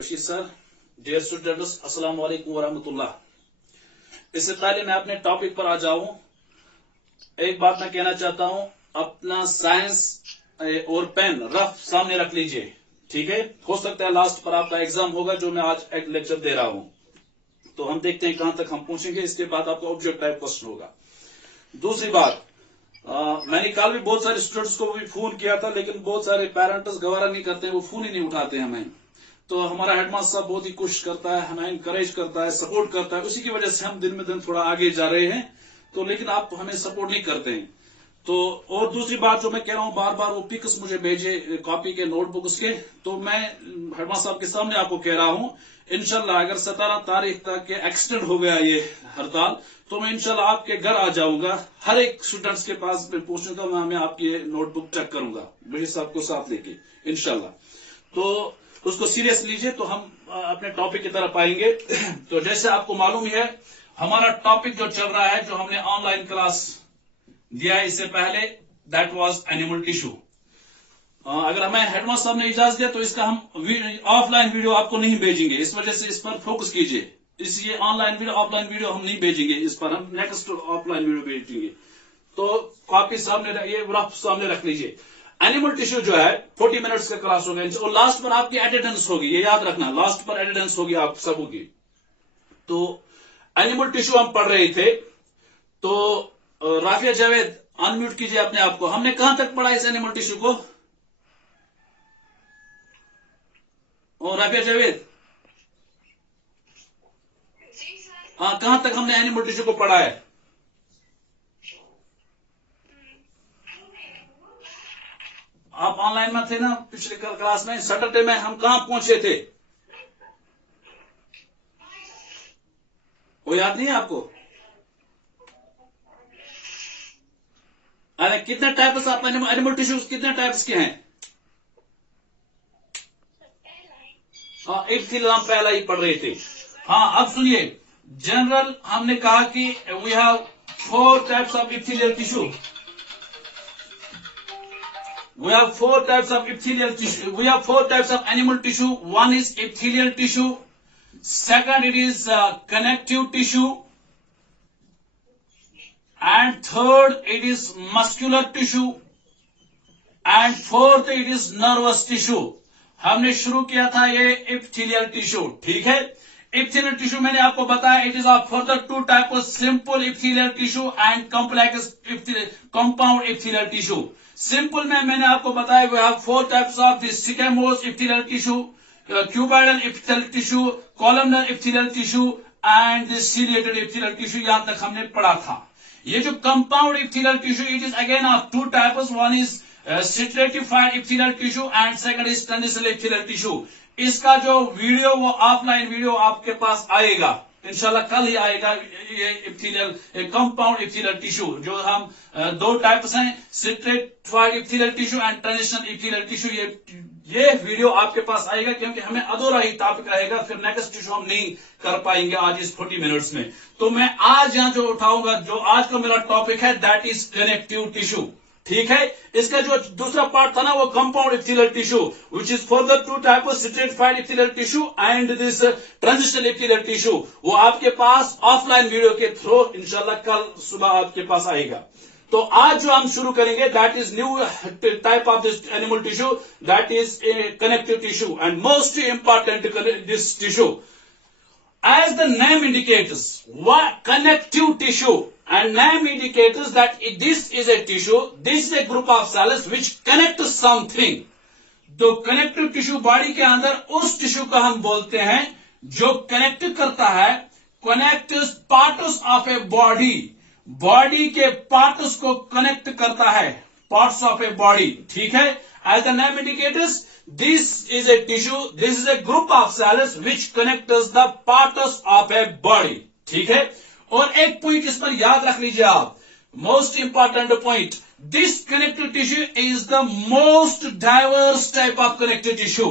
Sir, dear students, अस्सलाम वालेकुम वरहमतुल्लाह। इससे पहले मैं अपने टॉपिक पर आ जाऊं, एक बात मैं कहना चाहता हूं, अपना साइंस और पेन रफ सामने रख लीजिए, ठीक है। हो सकता है लास्ट पर आपका एग्जाम होगा जो मैं आज एक लेक्चर दे रहा हूं, तो हम देखते हैं कहां तक हम पहुंचेंगे। इसके बाद आपका ऑब्जेक्ट टाइप क्वेश्चन होगा। दूसरी बात, मैंने कल भी बहुत सारे स्टूडेंट्स को भी फोन किया था, लेकिन बहुत सारे पेरेंट्स गवारा नहीं करते, वो फोन ही नहीं उठाते हमें। तो हमारा हेडमास्टर साहब बहुत ही कोशिश करता है, हमें इंकरेज करता है, सपोर्ट करता है, उसी की वजह से हम दिन में दिन थोड़ा आगे जा रहे हैं। तो लेकिन आप हमें सपोर्ट नहीं करते हैं। तो और दूसरी बात जो मैं कह रहा हूं, बार बार वो पिक्स मुझे भेजे कॉपी के, नोटबुक्स के, तो मैं हेडमास्टर साहब के सामने आपको कह रहा हूं, इंशाल्लाह अगर 17 तारीख तक एक्सटेंड हो गया ये हड़ताल, तो मैं इंशाल्लाह आपके घर आ जाऊंगा, हर एक स्टूडेंट्स के पास मैं पहुंचूंगा, मैं आपकी नोटबुक चेक करूंगा मुझे साहब को साथ लेके इंशाल्लाह। तो उसको सीरियस लीजिए, तो हम अपने टॉपिक की तरफ आएंगे। तो जैसे आपको मालूम है, हमारा टॉपिक जो चल रहा है, जो हमने ऑनलाइन क्लास दिया है इससे पहले, दैट वाज एनिमल टिश्यू। अगर हमें हेडमास्टर साहब ने इजाजत दिया तो इसका हम ऑफलाइन वीडियो आपको नहीं भेजेंगे, इस वजह से इस पर फोकस कीजिए। ये ऑनलाइन वीडियो ऑफलाइन वीडियो हम नहीं भेजेंगे, इस पर हम नेक्स्ट ऑफलाइन वीडियो भेजेंगे। तो कॉपी सामने, ये रफ सामने रख लीजिए। एनिमल टिश्यू जो है 40 मिनट्स का क्लास होगा, और लास्ट पर आपकी अटेंडेंस होगी, ये याद रखना, लास्ट पर अटेंडेंस होगी आप सबों की। तो एनिमल टिश्यू हम पढ़ रहे थे। तो राफिया जावेद, अनम्यूट कीजिए अपने आप को। हमने कहां तक पढ़ा इस एनिमल टिश्यू को? और राफिया जावेद, हाँ, कहां तक हमने एनिमल टिश्यू को पढ़ा है? आप ऑनलाइन में थे ना पिछले क्लास में, सैटरडे में हम कहां पहुंचे थे, वो याद नहीं है आपको? अरे कितने टाइप्स ऑफ एनिमल टिश्यूज कितने टाइप्स के हैं? हाँ, इब्थिलियम हम पहला ही पढ़ रहे थे। हाँ, अब सुनिए, जनरल हमने कहा कि we have 4 types of epithelial tissue. We have 4 types of epithelial tissue. We have 4 types of animal tissue. One is epithelial tissue. Second, it is connective tissue. And third, it is muscular tissue. And fourth, it is nervous tissue. हमने शुरू किया था ये epithelial tissue, ठीक है। epithelial tissue मैंने आपको बताया, it is of further 2 types, simple epithelial tissue and complex compound epithelial tissue. Simple में मैंने आपको बताया, we have 4 types of the squamous epithelial tissue, cuboidal epithelial tissue, columnar epithelial tissue and the ciliated epithelial tissue। यहां तक हमने पढ़ा था। ये जो compound epithelial tissue, it is again of 2 types, one is stratified epithelial tissue and second is transitional epithelial tissue। इसका जो video, वो ऑफलाइन वीडियो आपके पास आएगा, इंशाल्लाह कल ही आएगा। ये इप्थिलियल कंपाउंड इप्थिलियल टिश्यू, जो हम 2 टाइप्स हैं, stratified epithelial tissue and transitional epithelial tissue. ये वीडियो आपके पास आएगा, क्योंकि हमें अधूरा ही टॉपिक रहेगा, फिर नेक्स्ट टिश्यू हम नहीं कर पाएंगे आज इस 40 मिनट्स में। तो मैं आज यहां जो उठाऊंगा, जो आज का मेरा टॉपिक है, दैट इज कनेक्टिव टिश्यू, ठीक है। इसका जो दूसरा पार्ट था ना, वो compound epithelial tissue, which is for the 2 types, stratified epithelial tissue and this transitional epithelial tissue. वो आपके पास ऑफलाइन वीडियो के थ्रू इंशाल्लाह कल सुबह आपके पास आएगा। तो आज जो हम शुरू करेंगे, that is new type of this animal tissue, that is connective tissue and most important this tissue. As the name indicates, what connective tissue, and name indicates that this is a tissue, this is a group of cells which connect something. तो connective tissue body के अंदर उस tissue का हम बोलते हैं जो connect करता है, connects parts of a body, body के पार्ट्स को कनेक्ट करता है, parts of a body, ठीक है। As the name indicates, this is a tissue, this is a group of cells which connects the parts of a body, ठीक है। और एक पॉइंट इस पर याद रख लीजिए आप, most important point, this connective tissue is the most diverse type of connective tissue.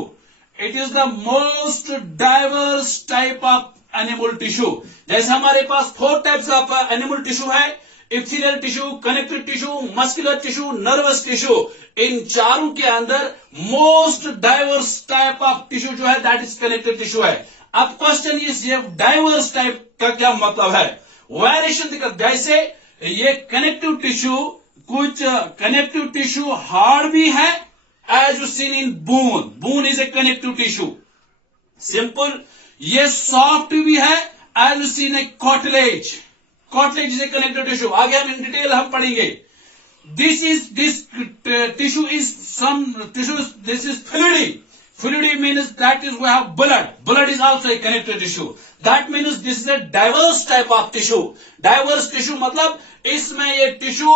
It is the most diverse type of animal tissue. जैसे हमारे पास 4 टाइप्स ऑफ एनिमल टिश्यू है, epithelial tissue, connective tissue, muscular tissue, nervous tissue, इन चारों के अंदर most diverse type of tissue जो है दैट इज कनेक्टिव टिश्यू है। अब क्वेश्चन इज ये डाइवर्स टाइप का क्या मतलब है? वेरिएशन दिखा, जैसे ये कनेक्टिव टिश्यू, कुछ कनेक्टिव टिश्यू हार्ड भी है as you seen in bone, bone is a connective tissue, simple. ये सॉफ्ट भी है as you seen a cartilage, cartilage is a connective tissue. आगे हम इन डिटेल हम पढ़ेंगे। this tissue is some tissues, this is fluidy. Fluidy means that is we have blood is also a connective tissue. That means this is a diverse type of tissue. Diverse tissue मतलब इसमें ये tissue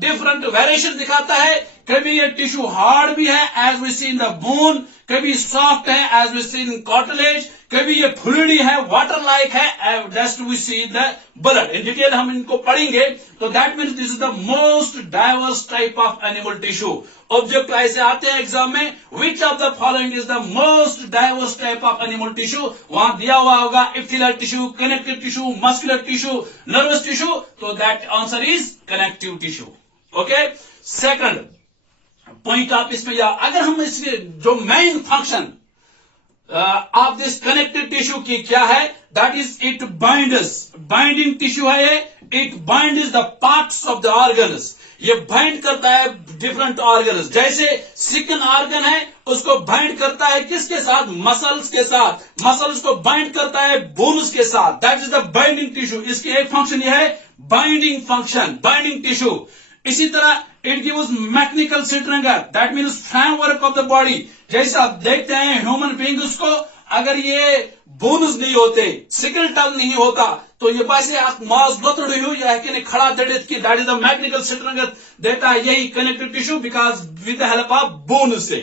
different variation दिखाता है। कभी ये tissue hard भी है as we see in the bone, कभी सॉफ्ट है as we see in cartilage, कभी ये फ्लूइडी है, वाटर लाइक है, just we see the blood. In detail हम इनको पढ़ेंगे। तो that means this is the most diverse type of animal tissue. Object ऐसे आते हैं एग्जाम में, which of the following is the most diverse type of animal tissue, वहां दिया हुआ होगा इप्थिलियल tissue, connective tissue, muscular tissue, nervous tissue, तो that answer is connective tissue. Okay, second point आप इसमें या अगर हम इसके जो main function of this connective tissue की क्या है, that is it binds, binding tissue है ये, it binds the parts of the organs, ये बाइंड करता है डिफरेंट ऑर्गन्स। जैसे स्किन ऑर्गन है, उसको बाइंड करता है किसके साथ? मसल्स के साथ, मसल्स को बाइंड करता है बोन्स के साथ, that is the binding tissue. इसकी एक फंक्शन यह है बाइंडिंग फंक्शन, बाइंडिंग टिश्यू। इसी तरह it gives mechanical structure, that means framework of the body. जैसे आप देखते हैं ह्यूमन बींग्स को, अगर ये बोन्स नहीं होते, स्केलेटन नहीं होता, तो ये वैसे आप मांस लोथड़ी हो या कि खड़ा दड़ित की, that is the mechanical structure देता है यही connective tissue because with the help of bone से।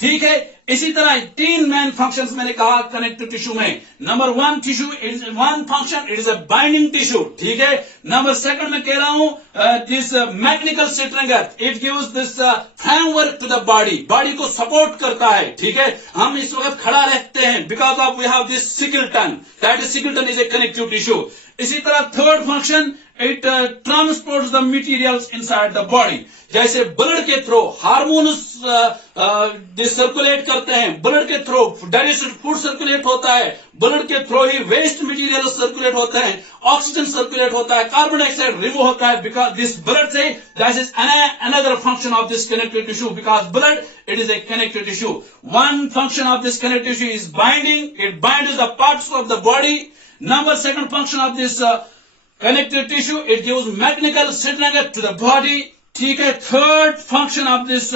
ठीक है, इसी तरह तीन मेन फंक्शंस मैंने कहा कनेक्टिव टिश्यू में। Number one tissue is one function, it is a binding tissue. ठीक है, नंबर सेकंड में कह रहा हूं this mechanical structure, it gives this framework to the body, body को सपोर्ट करता है। ठीक है, हम इस वक्त खड़ा रहते हैं because of we have this skeleton, that is skeleton is a connective tissue. इसी तरह third function, it transports the materials inside the body. जैसे ब्लड के थ्रू हार्मोन्स सर्कुलेट करते हैं, ब्लड के थ्रू डाइजेस्टेड फूड सर्कुलेट होता है, blood के थ्रू ही वेस्ट मटेरियल सर्कुलेट होता है, ऑक्सीजन सर्कुलेट होता है, कार्बन डाइऑक्साइड रिमूव होता है बिकॉज दिस ब्लड से, that is another function of this connective tissue because blood it is a connective tissue. One function of this connective tissue is binding, it binds the parts of the body. Number second function of this connective tissue, it gives mechanical strength to the body. ठीक है, third function of this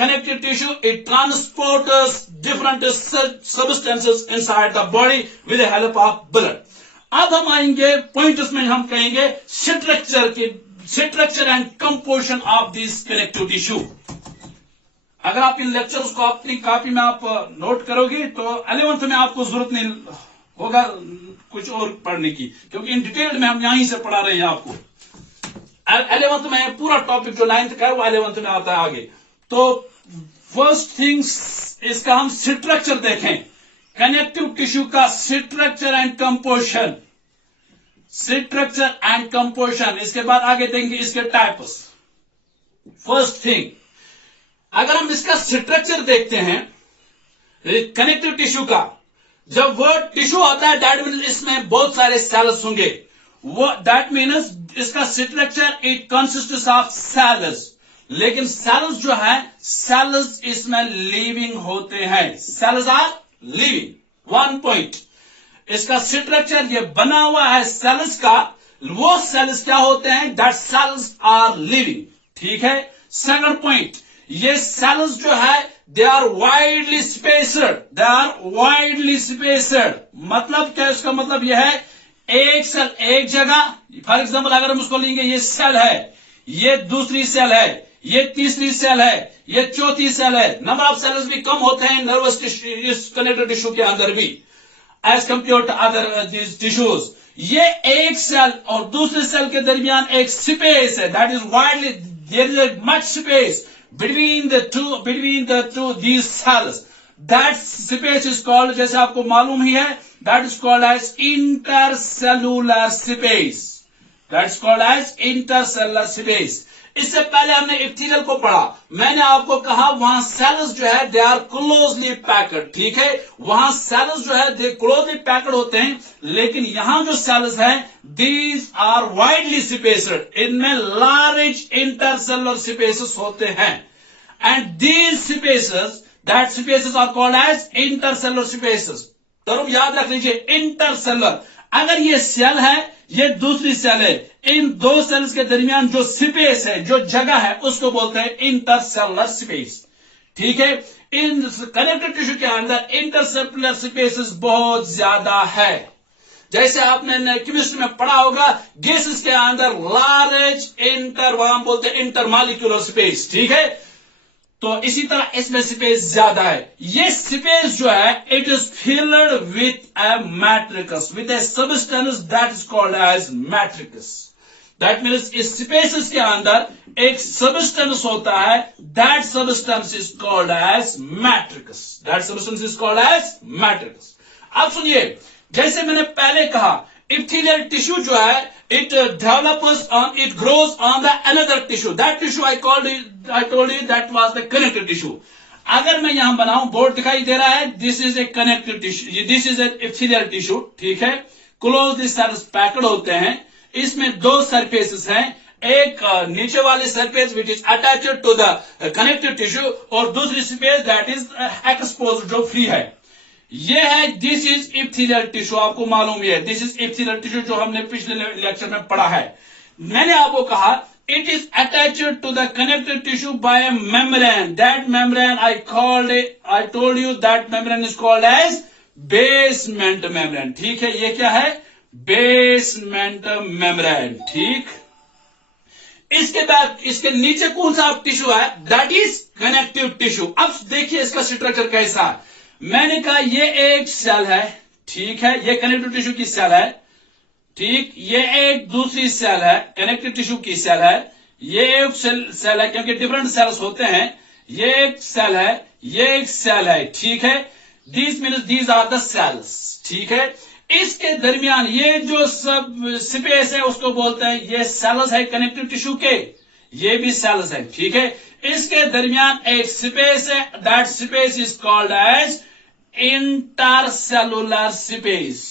connective tissue, it transports different substances inside the body with the help of blood. अब हम आएंगे points में, हम कहेंगे structure की, structure and composition of this connective tissue. अगर आप इन लेक्चर्स को अपनी कॉपी में आप नोट करोगे तो 11th में आपको जरूरत नहीं होगा कुछ और पढ़ने की, क्योंकि इन डिटेल में हम यहीं से पढ़ा रहे हैं आपको। 11th में पूरा टॉपिक जो 9th का है वो 11th में आता है आगे। तो फर्स्ट थिंग्स इसका हम स्ट्रक्चर देखें, कनेक्टिव टिश्यू का structure and composition, structure and composition. इसके बाद आगे देंगे इसके टाइप्स। फर्स्ट थिंग, अगर हम इसका स्ट्रक्चर देखते हैं कनेक्टिव टिश्यू का, जब वर्ड टिश्यू आता है दैट मीन्स इसमें बहुत सारे सेल्स होंगे, वो दैट मीन्स इसका structure it consist of cells. लेकिन सेल्स जो है, सेल्स इसमें लिविंग होते हैं, cells are living. One point, इसका स्ट्रक्चर ये बना हुआ है सेल्स का, वो सेल्स क्या होते हैं, दैट सेल्स आर लिविंग। ठीक है, सेकंड पॉइंट, ये सेल्स जो है they are widely spaced, they are widely spaced. मतलब क्या, इसका मतलब यह है एक सेल एक जगह, फॉर एग्जाम्पल अगर हम उसको लेंगे, ये सेल है, ये दूसरी सेल है, ये तीसरी सेल है, ये चौथी सेल है। नंबर ऑफ सेल्स भी कम होते हैं नर्वस टिश्यू, इस कनेक्टिव टिश्यू के अंदर भी as compare to other tissues. ये एक सेल और दूसरे सेल के दरमियान एक स्पेस है, that is widely, there is much space between the two these cells. That space is called, जैसे आपको मालूम ही है, that is called as intercellular space. That's called as intercellular space. इससे पहले हमने इप्थेलियल को पढ़ा, मैंने आपको कहा वहां सेल्स जो है दे आर क्लोजली पैक्ड, ठीक है, वहां सेल्स जो है दे क्लोजली पैक्ड होते हैं, लेकिन यहां जो सेल्स हैं दीज आर वाइडली स्पेस्ड, इनमें लार्ज इंटरसेलुलर स्पेसेस होते हैं, and these spaces that spaces are called as intercellular spaces. Term याद रख लीजिए, इंटरसेलुलर, अगर ये सेल है ये दूसरी सेल है, इन दो सेल्स के दरमियान जो स्पेस है, जो जगह है, उसको बोलते हैं इंटरसेलुलर स्पेस, ठीक है। इन कनेक्टिव टिश्यू के अंदर इंटरसेलुलर स्पेसेस बहुत ज्यादा है, जैसे आपने केमिस्ट्री में पढ़ा होगा, गैसेस के अंदर लार्ज वहां बोलते हैं इंटरमॉलिक्यूलर स्पेस, ठीक है। तो इसी तरह इसमें स्पेस ज्यादा है, ये स्पेस जो है it is filled with a matrix, with a substance that is called as matrix. That means इस स्पेसेस के अंदर एक सब्सटेंस होता है, that substance is called as matrix, that substance is called as matrix. अब सुनिए, जैसे मैंने पहले कहा, इप्थेलियल टिश्यू जो है it develops on, it grows on the another tissue, that tissue I told you that was the connective tissue। अगर मैं यहां बनाऊं, बोर्ड दिखाई दे रहा है, this is a connective tissue, this is a epithelial tissue, ठीक है, क्लोजली सेल्स पैक्ड होते हैं, इसमें दो सरफेसेस हैं, एक नीचे वाली surface which is attached to the connective tissue और दूसरी स्पेस दैट इज एक्सपोज्ड जो फ्री है, ये है दिस इज इप्थेलियल टिश्यू, आपको मालूम है दिस इज इप्थेलियल टिश्यू, जो हमने पिछले लेक्चर में पढ़ा है। मैंने आपको कहा it is attached to the connective tissue by a membrane, that membrane I told you that membrane is called as basement membrane, ठीक है, ये क्या है, बेसमेंट मेम्ब्रेन, ठीक। इसके बाद इसके नीचे कौन सा टिश्यू है, दैट इज कनेक्टिव टिश्यू। अब देखिए इसका स्ट्रक्चर कैसा है, मैंने कहा ये एक सेल है, ठीक है, ये कनेक्टिव टिश्यू की सेल है, ठीक, ये एक दूसरी सेल है, कनेक्टिव टिश्यू की सेल है, ये एक सेल है, क्योंकि डिफरेंट सेल्स होते हैं, ये एक सेल है, ये एक सेल है, ठीक है, this means these are the cells, ठीक है। इसके दरमियान ये जो सब स्पेस है उसको बोलते हैं, ये सेल्स है कनेक्टिव टिश्यू के, ये भी सेल्स है, ठीक है, इसके दरमियान एक स्पेस है, that space is called as intercellular space,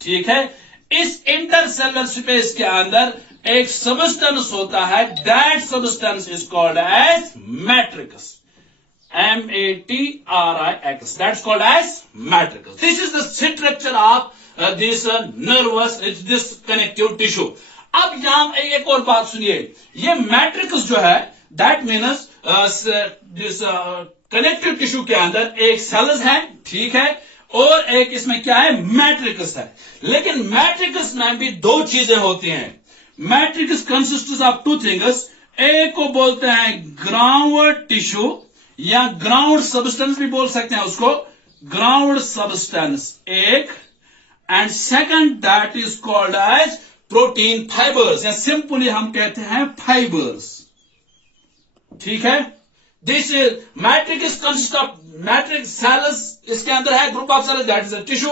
ठीक है। इस इंटरसेलुलर स्पेस के अंदर एक सबस्टेंस होता है, that substance is called as matrix, MATRIX, that's called as matrix। This is the structure of this nervous, this connective tissue। अब यहां एक और बात सुनिए, ये मैट्रिक्स जो है that means this connective tissue के अंदर एक सेल्स है, ठीक है, और एक इसमें क्या है, मैट्रिक्स है, लेकिन मैट्रिक्स में भी दो चीजें होती हैं। Matrix consists of two things, एक को बोलते हैं ग्राउंड टिश्यू या ग्राउंड सबस्टेंस भी बोल सकते हैं उसको, ग्राउंड सबस्टेंस एक, and second that is called as protein fibres, या सिंपली हम कहते हैं फाइबर्स, ठीक है। This matrix consist of matrix cells, इसके अंदर है group of cells that is a tissue,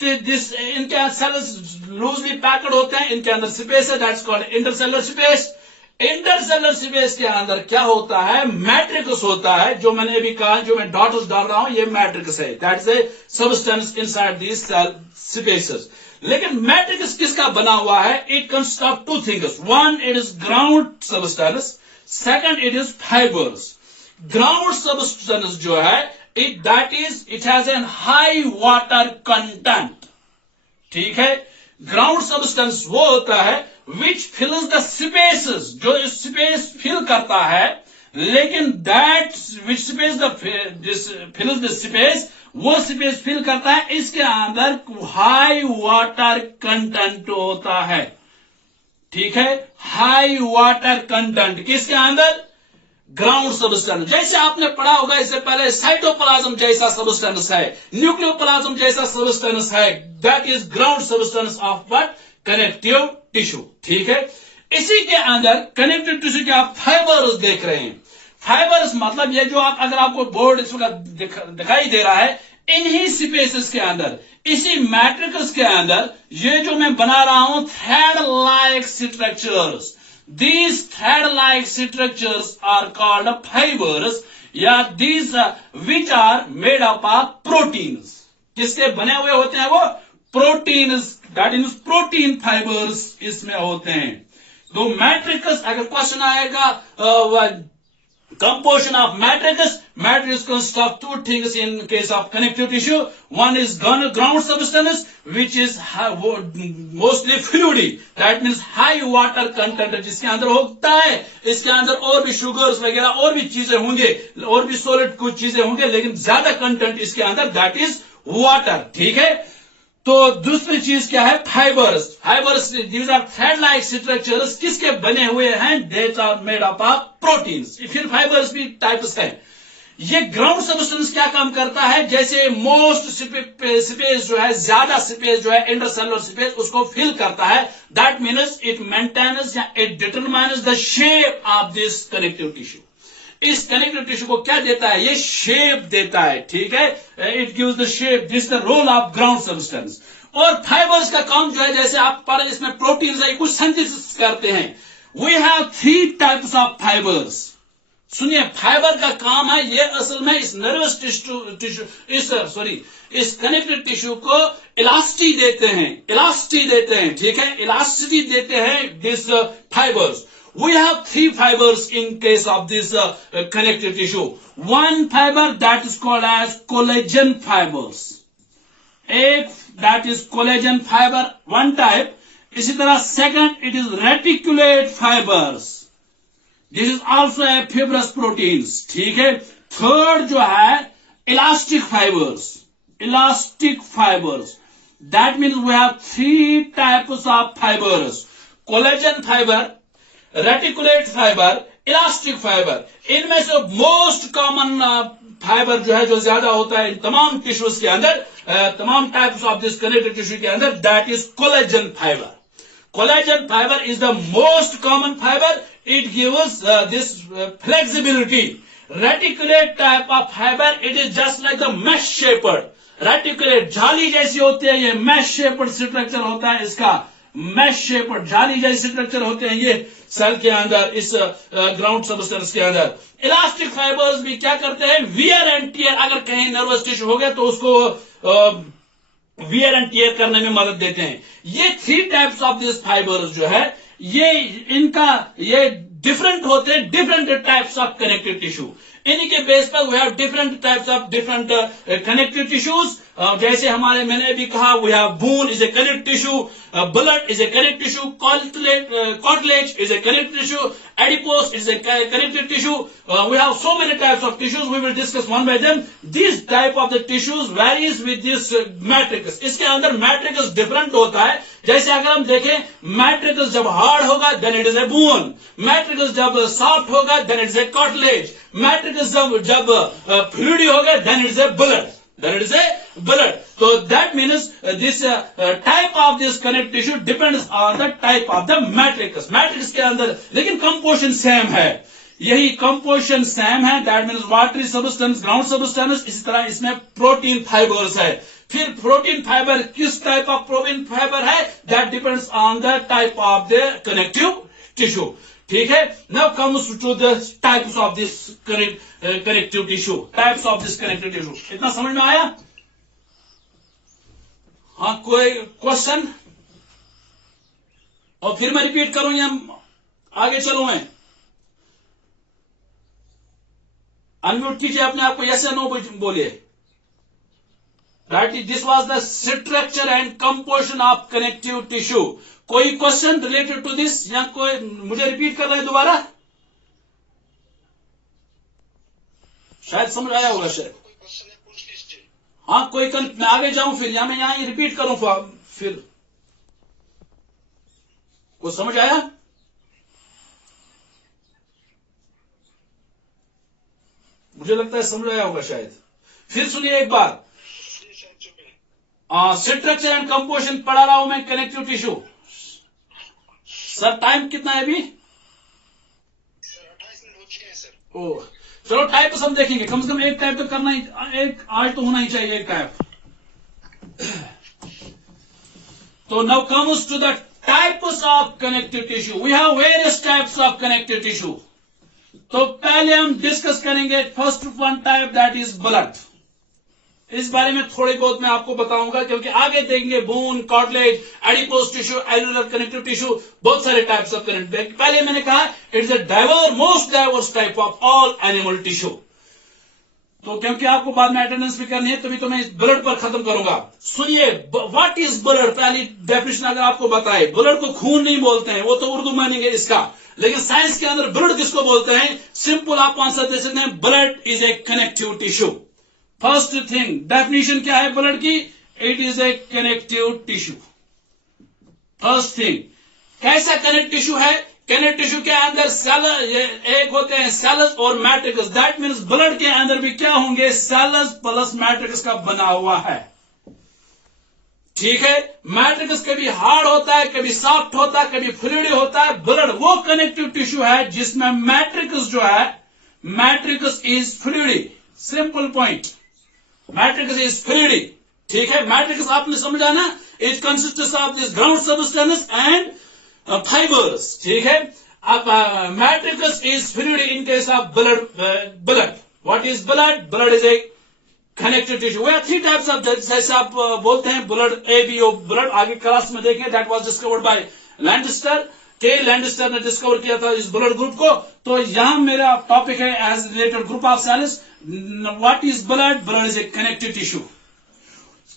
this इनके सेल्स लूजली पैक्ड होते हैं, इनके अंदर स्पेस है that's called intercellular space. Intercellular space के अंदर क्या होता है, मैट्रिक्स होता है, जो मैंने अभी कहा, जो मैं डॉट्स डाल रहा हूं, ये मैट्रिक्स है, that is a substance inside these cell spaces. लेकिन मैट्रिक्स किसका बना हुआ है, it consist of two things, one it is ground substance, second it is fibres. Ground substance जो है it has an high water content, ठीक है। Ground substance वो होता है विच फिल्स द स्पेसेस, जो स्पेस फिल करता है, लेकिन that which space fills the space, वो स्पेस फिल करता है, इसके अंदर हाई वाटर कंटेंट होता है, ठीक है, हाई वाटर कंटेंट किसके अंदर, ग्राउंड सबस्टेंस। जैसे आपने पढ़ा होगा इससे पहले, साइटोप्लाज्म जैसा सबस्टेंस है, न्यूक्लियोप्लाज्म जैसा सबस्टेंस है, that is ground substance of what, connective tissue, ठीक है। इसी के अंदर कनेक्टिव टिश्यू के आप फाइबर्स देख रहे हैं। फाइबर्स मतलब ये जो आप, अगर आपको बोर्ड इसका दिखाई दे रहा है, इन्हीं स्पेसेस के अंदर, इसी मैट्रिक्स के अंदर ये जो मैं बना रहा हूं thread like structures, these thread like structures are called fibres, या these which are made up of proteins. किसके बने हुए होते हैं वो? Proteins, that means protein fibres इसमें होते हैं। तो मैट्रिक्स, अगर क्वेश्चन आएगा composition of matrix, matrix consists of two things in case of connective tissue. One is ground substance, which is mostly fluidy, that means high water content, जिसके अंदर होता है, इसके अंदर और भी शुगर्स वगैरह और भी चीजें होंगे, और भी सॉलिड कुछ चीजें होंगे, लेकिन ज्यादा कंटेंट इसके अंदर, दैट इज वाटर। ठीक है। तो दूसरी चीज क्या है? Fibres. Fibres these are thread like structures, किसके बने हुए हैं? That are made up of proteins. फिर फाइबर्स भी टाइप्स हैं। ये ग्राउंड सबस्टेंस क्या काम करता है? जैसे मोस्ट स्पेस जो है, ज्यादा स्पेस जो है, इंटरसेलुलर स्पेस, उसको फिल करता है। दैट मीन्स इट मेंटेन्स या it determines the shape of this connective tissue. इस कनेक्टिव टिश्यू को क्या देता है? ये शेप देता है। ठीक है, it gives the shape, this the role of ground substance. और फाइबर्स का काम जो है, जैसे आप पढ़े, इसमें प्रोटीन्स है, कुछ सिंथेसिस करते हैं। We have 3 types of fibres. सुनिए, फाइबर का काम है, ये असल में इस नर्वस टिश्यू, इस कनेक्टिव टिश्यू को इलास्टिसिटी देते हैं, इलास्टिसिटी देते हैं। ठीक है, इलास्टिसिटी देते हैं this fibres. We have 3 fibers in case of this connective tissue. One fiber that is called as collagen fibers. एक that is collagen fiber, one type. इसी तरह second it is reticulate fibers. This is also a fibrous proteins. ठीक है। Third जो है elastic fibers. Elastic fibers. That means we have 3 types of fibers. Collagen fiber, reticulate fibre, elastic fibre. इनमें से most common fibre जो है, जो ज्यादा होता है इन तमाम टिश्यूज के अंदर, तमाम types of this connective tissue के अंदर, that is collagen fibre. Collagen fibre is the most common fibre. It gives this flexibility. Reticulate type of fibre, it is just like the mesh shaped. Reticulate जाली जैसी होती है, ये mash shepherd structure होता है इसका। मैश शेपर्ड जाली जैसे स्ट्रक्चर होते हैं ये सेल के अंदर, इस ग्राउंड सबस्टेंस के अंदर। इलास्टिक फाइबर्स भी क्या करते हैं? वियर एंड टियर, अगर कहीं नर्वस टिश्यू हो गया तो उसको वियर एंड टियर करने में मदद देते हैं। ये 3 टाइप्स ऑफ दिस फाइबर्स जो है, ये इनका ये डिफरेंट होते हैं, different types of connective tissue. इन्हीं के बेस पर we have different types of different connective tissues. जैसे हमारे, मैंने भी कहा, we have bone is a connective tissue, blood is a connective tissue, cartilage is a connective tissue, adipose is a connective tissue. We have so many types of tissues, we will discuss one by them. This type of the tissues varies with this matrix. इसके अंदर matrix different होता है। जैसे अगर हम देखें, matrix जब hard होगा then it is a bone, matrix जब सॉफ्ट होगा then it is a cartilage, matrix जब फ्लूइडी होगा then it is a blood, then it is a blood. So that means this type of this connective tissue depends on the type of the matrix. Matrix के अंदर लेकिन composition same है, यही composition same है। That means watery substance, ground substance। इसी तरह इसमें protein fibers है। फिर protein fiber किस type of protein fiber है? That depends on the type of the connective tissue. ठीक है। Now comes to the types of this connective tissue. Types of this connective tissue. इतना समझ में आया? हाँ, कोई क्वेश्चन? और फिर मैं रिपीट करूं या आगे चलूं? मैं अनम्यूट कीजिए अपने आप को, यस या नो बोलिए। Right, this was the structure and composition of connective tissue. कोई क्वेश्चन रिलेटेड टू दिस, या कोई मुझे रिपीट कर रहे हैं दोबारा? शायद समझ आया होगा शायद। हाँ, कोई मैं आगे जाऊं फिर, या मैं यहां रिपीट करूं फिर? कुछ समझ आया? मुझे लगता है समझ आया होगा शायद। फिर सुनिए एक बार। स्ट्रक्चर एंड कंपोजिशन पढ़ा रहा हूं मैं कनेक्टिव टिश्यू। सर टाइम कितना है अभी? 28 मिनट हो चुके हैं सर। ओह, चलो टाइप्स हम देखेंगे, कम से कम एक टाइप तो करना ही, एक आज तो होना ही चाहिए एक टाइप। तो now comes to the types of connective tissue. We have various types of connective tissue. तो पहले हम डिस्कस करेंगे first one type, that is blood. इस बारे में थोड़ी बहुत मैं आपको बताऊंगा, क्योंकि आगे देखेंगे bone, cartilage, adipose tissue, areolar connective tissue, बहुत सारे टाइप्स ऑफ कनेक्टिव। पहले मैंने कहा it is a most diverse type of all animal tissue. तो क्योंकि आपको बाद में अटेंडेंस भी करनी है, तभी तो मैं इस ब्लड पर खत्म करूंगा। सुनिए, व्हाट इज ब्लड, पहली डेफिनेशन अगर आपको बताए। ब्लड को खून नहीं बोलते हैं, वो तो उर्दू मीनिंग है इसका, लेकिन साइंस के अंदर ब्लड किसको बोलते हैं? सिंपल आप आंसर दे सकते हैं, blood is a connective tissue. First thing, definition क्या है ब्लड की? It is a connective tissue. First thing, कैसा कनेक्ट टिश्यू है? कनेक्ट टिश्यू के अंदर सेल एक होते हैं सेल्स और मैट्रिक्स। दैट मीन्स ब्लड के अंदर भी क्या होंगे? सेल्स प्लस मैट्रिक्स का बना हुआ है। ठीक है, मैट्रिक्स कभी हार्ड होता है, कभी सॉफ्ट होता है, कभी फ्लूइडी होता है। ब्लड वो कनेक्टिव टिश्यू है जिसमें मैट्रिक्स जो है, matrix is fluidy. Simple point, matrix is fluidy. ठीक है, मैट्रिक्स आपने समझा ना, it consists of this ground substance and fibers। ठीक है, अब matrix is fluid in case of blood. Blood, what is blood? Blood is a connective tissue. They are three types of, जैसे आप बोलते हैं ब्लड ABO ब्लड, आगे class में देखें। That was discovered by Landsteiner, के लैंडस्टर ने discover किया था इस ब्लड ग्रुप को। तो यहां मेरा टॉपिक है as related group of cells. What is blood? Blood is a connective tissue.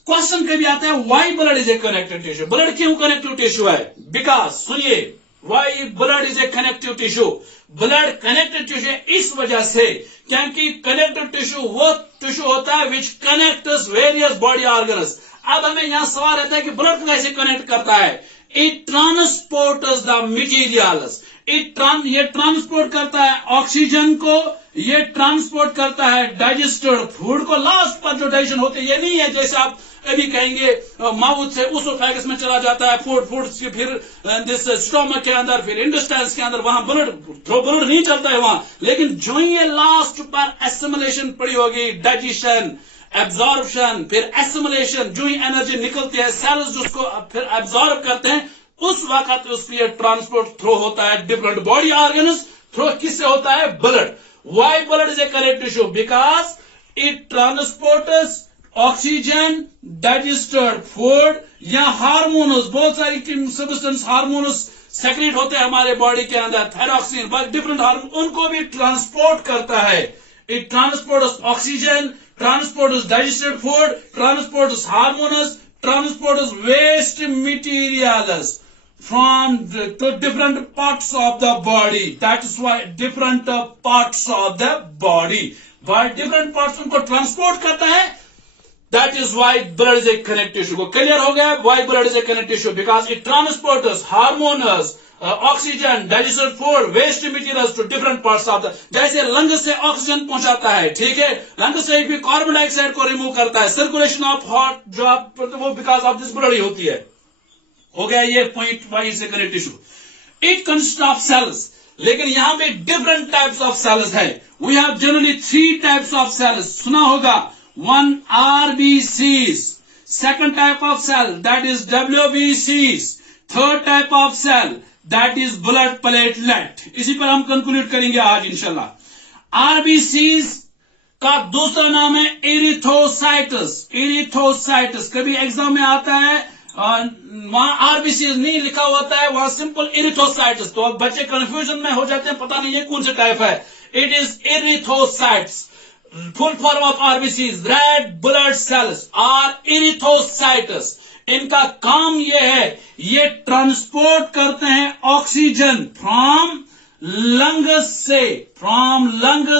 Question कभी आता है why blood is a connective tissue? Blood क्यों कनेक्टिव टिश्यू है? बिकॉज, सुनिए, why blood is a connective tissue? Blood connective tissue इस वजह से क्योंकि कनेक्टिव टिश्यू वो टिश्यू होता है which connects various body organs. अब हमें यहां सवाल रहता है कि ब्लड को कैसे कनेक्ट करता है? It transports the materials. ये ट्रांसपोर्ट करता है ऑक्सीजन को, ये ट्रांसपोर्ट करता है डाइजेस्टेड फूड को। लास्ट पर जो डाइजेशन होते हैं, ये नहीं है जैसे आप अभी कहेंगे माउथ से उसोफेगस में चला जाता है फूड से, फिर दिस स्टोमक के अंदर, फिर इंटेस्टाइन्स के अंदर, वहां ब्लड नहीं चलता है वहां। लेकिन जो ही ये लास्ट पर एसिमिलेशन पड़ी होगी, डाइजेशन, एब्जॉर्प्शन, फिर एसिमिलेशन, जो ही एनर्जी निकलती है, सेल्स उसको फिर एब्जॉर्ब करते हैं, उस वक्त उसके ट्रांसपोर्ट थ्रू होता है डिफरेंट बॉडी ऑर्गन्स थ्रू। किससे होता है? Blood. Why blood is a connective tissue? Because it transports oxygen, digested food या हार्मोन्स, बहुत सारी सब्सटेंस हार्मोन्स सेक्रेट होते हैं हमारे बॉडी के अंदर, थायरॉक्सिन, डिफरेंट हार्मोन, उनको भी ट्रांसपोर्ट करता है। It transports oxygen, transports digested food, transports hormones, transports waste materials from to different parts of the body. That is why different parts of the body, why different parts उनको transport करता है। That is why blood is a connective tissue। Clear हो गया? Why blood is a connective tissue? Because it transports hormones, oxygen, digested food, waste materials to different parts of the. जैसे lung से oxygen पहुंचाता है, ठीक है, lung से भी कार्बन डाइऑक्साइड को रिमूव करता है। सर्कुलेशन ऑफ हार्ट जो आप वो बिकॉज ऑफ दिस ब्लड ही होती है। हो गया ये point, why is a connective tissue. It consist of cells, लेकिन यहां पे डिफरेंट टाइप्स ऑफ सेल्स है। We have generally three types of cells, सुना होगा। One RBCs, second type of cell that is WBCs, third type of cell that is blood platelet। इसी पर हम conclude करेंगे आज इंशाल्लाह। RBCs का दूसरा नाम है इरिथोसाइटस। इरिथोसाइटस कभी एग्जाम में आता है, वहां RBCs नहीं लिखा होता है, वहां सिंपल इरिथोसाइटस। तो अब बच्चे कंफ्यूजन में हो जाते हैं, पता नहीं ये कौन सा टाइप है। It is erythrocytes. Full form of RBCs, red blood cells are erythrocytes. इनका काम ये है, ये ट्रांसपोर्ट करते हैं ऑक्सीजन फ्रॉम लंग्स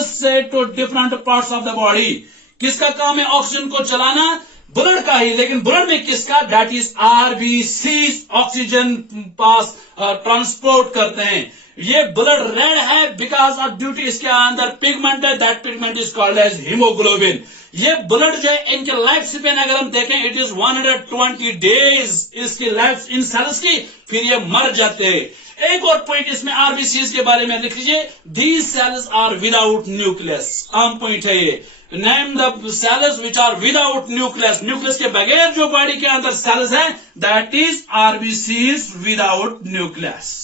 से to different parts of the body. किसका काम है ऑक्सीजन को चलाना? ब्लड का ही, लेकिन ब्लड में किसका? दैट इज RBCs, ऑक्सीजन पास ट्रांसपोर्ट करते हैं। ये ब्लड रेड है बिकॉज ऑफ ड्यूटी इसके अंदर पिगमेंट है, that pigment is called as haemoglobin. ये ब्लड जो है, इनके लाइफ स्पेन अगर हम देखें, इट इज 120 डेज इसकी लाइफ इन सेल्स की, फिर ये मर जाते हैं। एक और पॉइंट इसमें आरबीसीज के बारे में लिख लीजिए, these cells are without nucleus. आम पॉइंट है ये, name the cells which are without nucleus. Nucleus के बगैर जो बॉडी के अंदर सेल्स है, that is RBCs without nucleus.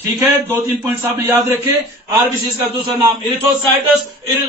ठीक है, 2-3 पॉइंट्स आपने याद रखे। आरबीसीज का दूसरा नाम इरिथ्रोसाइटस।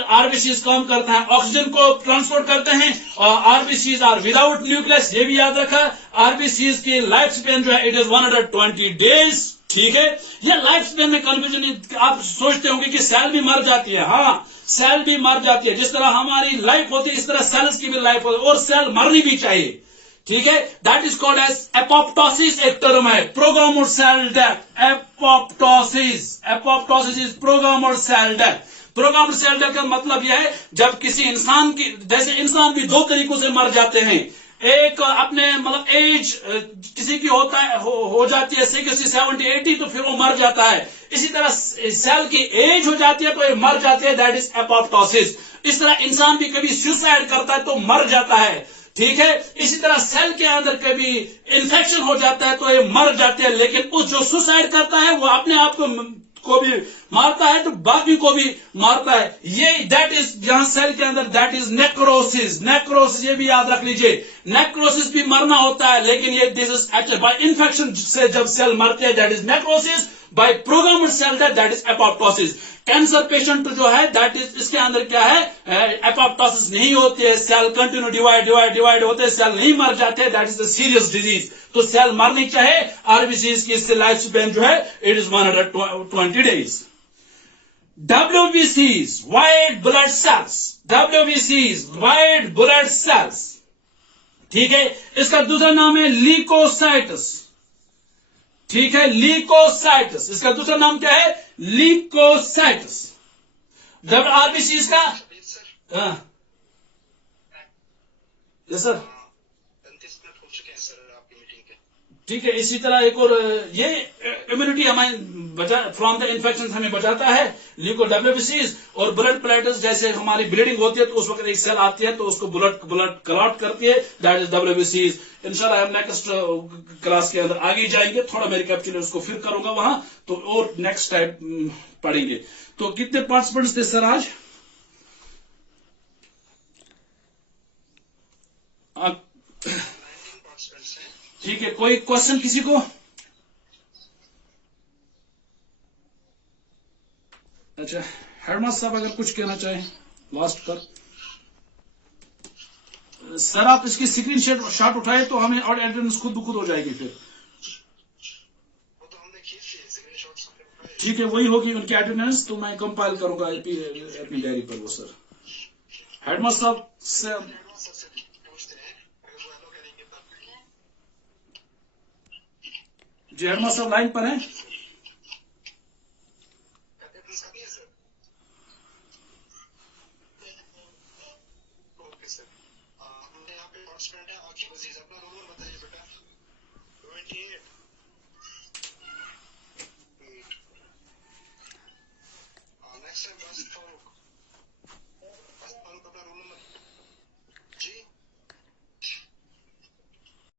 आरबीसीज काम करता है, ऑक्सीजन को ट्रांसपोर्ट करते हैं, और आरबीसीज आर विदाउट न्यूक्लियस, ये भी याद रखा। आरबीसीज की लाइफ स्पेन जो है इट इज 120 डेज। ठीक है, ये लाइफ स्पेन में कंफ्यूजन, आप सोचते होंगे कि सेल भी मर जाती है। हाँ, सेल भी मर जाती है, जिस तरह हमारी लाइफ होती है इस तरह सेल्स की भी लाइफ होती है, और सेल मरनी भी चाहिए। ठीक है, that is called as apoptosis, एक टर्म है, programmed cell death. Apoptosis, apoptosis is programmed cell death. Programmed cell death का मतलब यह है जब किसी इंसान की, जैसे इंसान भी दो तरीकों से मर जाते हैं, एक अपने मतलब एज किसी की होता है हो जाती है 60, 70, 80, तो फिर वो मर जाता है। इसी तरह सेल की एज हो जाती है तो ये मर जाते हैं, दैट इज एपोप्टोसिस। इस तरह इंसान भी कभी सुसाइड करता है तो मर जाता है। ठीक है, इसी तरह सेल के अंदर कभी इन्फेक्शन हो जाता है तो ये मर जाते हैं, लेकिन उस जो सुसाइड करता है वो अपने आप को भी मारता है तो बाकी को भी मारता है। ये दैट इज जहां सेल के अंदर, दैट इज नेक्रोसिस। नेक्रोसिस ये भी याद रख लीजिए, नेक्रोसिस भी मरना होता है, लेकिन ये this is actually by infection से जब सेल मरते हैं, that is necrosis. By programmed cell death, that is apoptosis. Cancer patient जो है दैट इज, इसके अंदर क्या है, एपोप्टोसिस नहीं होती है, सेल कंटिन्यू डिवाइड होते हैं, सेल नहीं मर जाते, that is the serious disease. तो सेल मरनी चाहे, आरबीसीज की इससे लाइफ स्पेन जो है it is 120 days. WBCs, white blood cells, WBCs, white blood cells। ठीक है, इसका दूसरा नाम है लीकोसाइटस। ठीक है, लीकोसाइटस, इसका दूसरा नाम क्या है, लीकोसाइटस। आरबीसीज का, हाँ यस सर, ठीक है। इसी तरह एक और, ये इम्यूनिटी हमें फ्रॉम द इन्फेक्शन हमें बचाता है, ल्यूको WBCs। और ब्लड प्लेटलेट्स, जैसे हमारी ब्लीडिंग होती है तो उस वक्त एक सेल आती है तो उसको ब्लड क्लॉट करती है, दैट इज WBCs। इंशाल्लाह हम नेक्स्ट क्लास के अंदर आगे जाएंगे, थोड़ा मैं रिकैप्चुलेट उसको फिर करूंगा वहां, तो और नेक्स्ट टाइप पढ़ेंगे। तो कितने पार्टिसिपेंट्स थे सर आज? ठीक है, कोई क्वेश्चन किसी को? अच्छा, हेडमास्टर साहब अगर कुछ कहना चाहें लास्ट पर। सर आप इसकी स्क्रीन शॉट उठाए तो हमें और अटेंडेंस खुद ब खुद हो जाएगी फिर। ठीक है, वही होगी उनकी अटेंडेंस, तो मैं कंपाइल करूंगा अपनी डायरी पर वो। सर हेडमास्टर साहब से जी, हेडमास्टर साहब लाइन पर हैं?